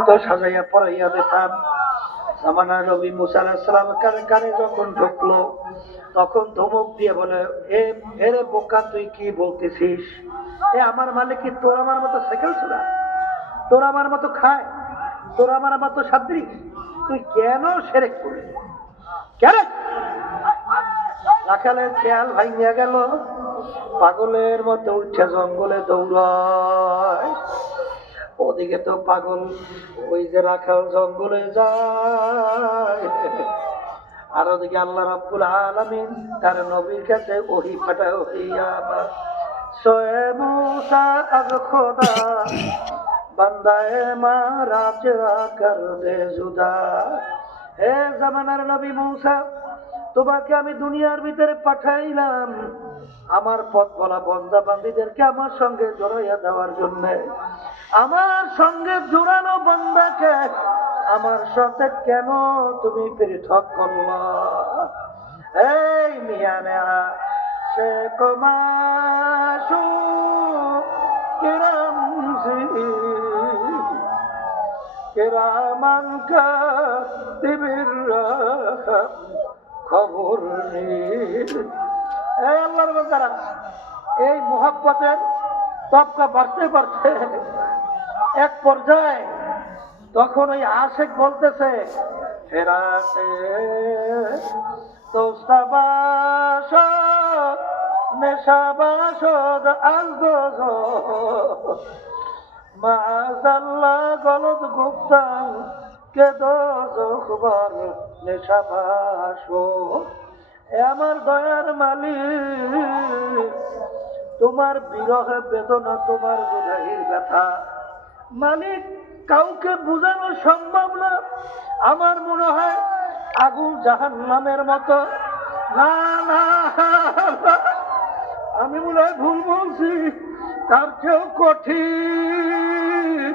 মতো সাজাইয়া পড়াইয়া দিতাম। জামানা নবী মুসা আলাহিসাম কানে কানে যখন ঢুকলো, তখন ধমক দিয়ে বলে, এ এরে বোকা, তুই কি বলতেছিস? এ আমার মালিক কি তোর আমার মতো সাইকেল ছোড়া তোর আমার মতো খায়? তোর আমার মতো সাদ্রি? তুই কেন সেরেক করলি? কেন? রাখালের খেয়াল ভাঙিয়া গেল। পাগলের মতো উঠছে জঙ্গলে দৌড়ায়। ওদিকে তো পাগল, ওই যে রাখাল জঙ্গলে যায়। আর ওদিকে আল্লাহ রাব্বুল আলামিন তার নবীর কাছে ওহি পাঠায়, ওহি আমার। সোয়ে মুসা আজ খোদা, বান্দায়ে মারা কর দে জুদা। হে জামানার নবী মৌসা তোমাকে আমি দুনিয়ার ভিতরে পাঠাইলাম। আমার পথ বলা বন্দা বান্দিদেরকে আমার সঙ্গে জড়াইয়া দেওয়ার জন্য। আমার সঙ্গে জোড়ানো বন্দাকে আমার সাথে কেন তুমি পৃথক করলা? এই মিয়ানে সে কমাশু কিরম কিরামান খবর এই আল্লাহর বান্দারা, এই মোহাব্বতের তবকা বাড়তে বাড়তে এক পর্যায়ে তখন ওই আশেক বলতেছে, ফেরাতে নেশাবাসদ গলদ গুপ্তাং কে দোজখবার নেশাবাস এ আমার দয়ার মালিক, তোমার বিরহে বেদনা, তোমার জুদাহির ব্যথা। মালিক, কাউকে বোঝানো সম্ভব না। আমার মনে হয় আগুন জাহান নামের মতো। না না, আমি মনে হয় ভুল বলছি, তার চেয়েও কঠিন।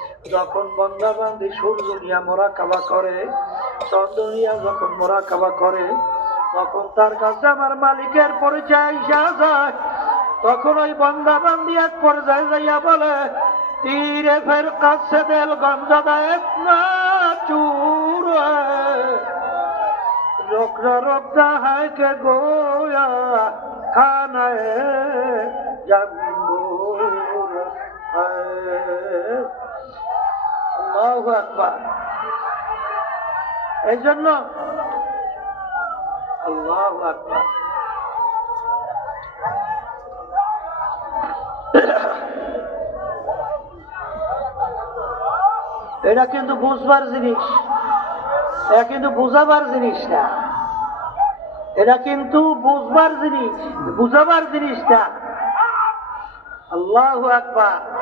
যখন বন্দা বান্দি সূর্য নিয়ে মোরাকাবা করে, চন্দ্র নিয়ে যখন মোরাকাবা করে, তখন তার কাছে আমার মালিকের পরিচয় আসা যায়। তখন ওই বন্দা বান্দি এক পর্যায়ে যাইয়া বলে, তীরে ফের কাছে দেল গঞ্জদা না চুর রোকরা রোকরা গোয়া খানায় আল্লাহু এই জন্য এটা কিন্তু বুঝবার জিনিস। এটা কিন্তু বুঝাবার জিনিস না। এটা কিন্তু বুঝবার জিনিস। বুঝাবার জিনিস না। আল্লাহ আকবার।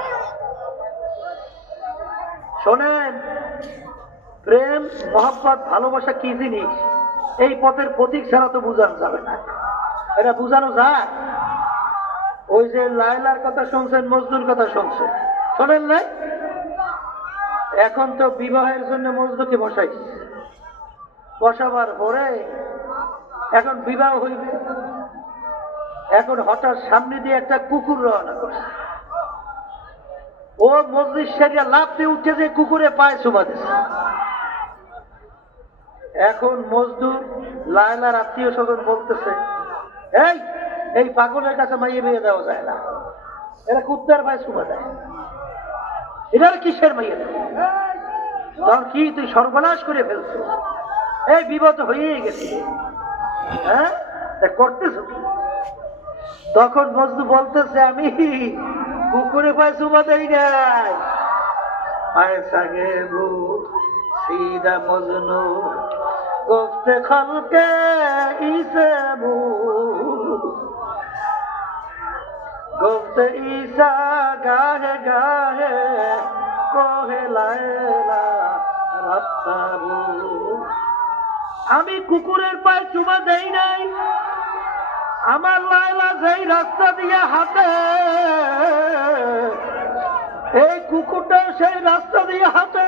শোনেন, প্রেম, মহব্বত, ভালোবাসা কি জিনিস? এই পথের প্রতীক ছাড়া তো বোঝানো যাবে না। এটা বোঝানো যায়। ওই যে লায়লার কথা শুনছেন মজদুর কথা শুনছেন। শোনেন নাই? এখন তো বিবাহের জন্য মজদুরকে বসাইছে। বসাবার পরে এখন বিবাহ হইবে। এখন হঠাৎ সামনে দিয়ে একটা কুকুর রওনা করছে। ও মসজিদ সেরিয়া লাভ দিয়ে উঠছে যে কুকুরে পায়ে দিচ্ছে এখন মজদুর, লায়লার আত্মীয় স্বজন বলতেছে, এই এই পাগলের কাছে মাইয়ে বিয়ে দেওয়া যায় না। এরা কুত্তার পায়ে শোভা দেয়। এটার কিসের মাইয়ে তখন কি তুই সর্বনাশ করে ফেলছো এই বিপদ হয়েই গেছে। হ্যাঁ? করতেছ তখন মজদু বলতেছে, আমি কুকুরে পায়ে চুমা দেই নাই? আয় সাগে বু, সিদা মজনু, গোফতে খলকে ইসে বু। গোফতে ঈসা গাহে গাহে, কহে লায়লা রাত্তাবু। আমি কুকুরের পায়ে চুমা দেই নাই। আমার লায়লা যেই রাস্তা দিয়ে হাতে এই কুকুরটা সেই রাস্তা দিয়ে হাতে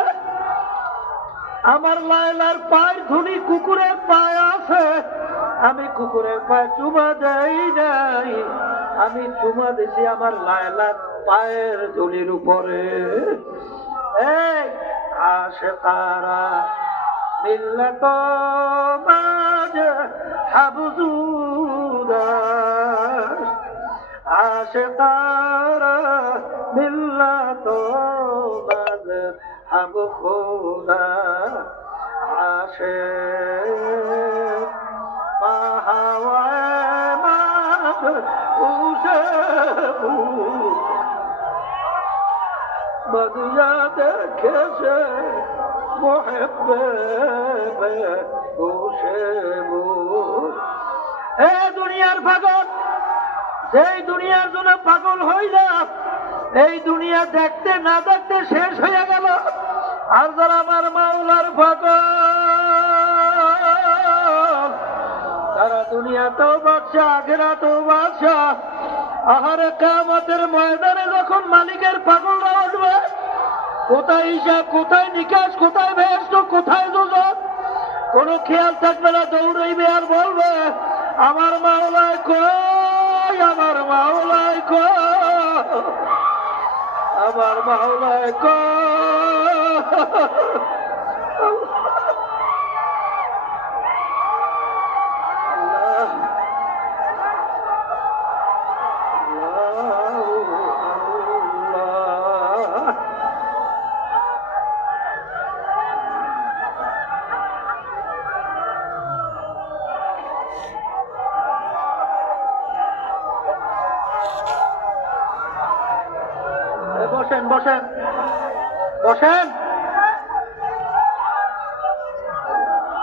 আমার লায়লার পায়ের ধুলি কুকুরের পায়ে আছে। আমি কুকুরের পায়ে চুমা দেই নাই। আমি চুমা দিছি আমার লায়লার পায়ের ধুলির উপরে। এই আসে তারা মিল্লে তো মাঝে হাবুজুদা আসে তারা মিল্লত মাঝে হাবু খুদা আসে। পাহাওয়ায় মাঝ উসে বদিয়া দেখেছে মোহেবে বসে দুনিয়ার পাগল, যেই দুনিয়ার জন্য পাগল হইলাম এই দুনিয়া দেখতে না দেখতে শেষ হয়ে গেল। আর যারা আমার মাওলার পাগল, তারা দুনিয়াতেও বাচ্চা আগেরাতেও বাচ্চা আহারে কামতের ময়দানে যখন মালিকের পাগলরা উঠবে, কোথায় হিসাব, কোথায় নিকাশ, কোথায় ভেস্ট কোথায় দুজন কোনো খেয়াল থাকবে না, দৌড়াইবে আর বলবে আমার মাওলায় কই আমার মাওলায় কই? আমার মাওলায় কই? বসেন বসেন। বসেন।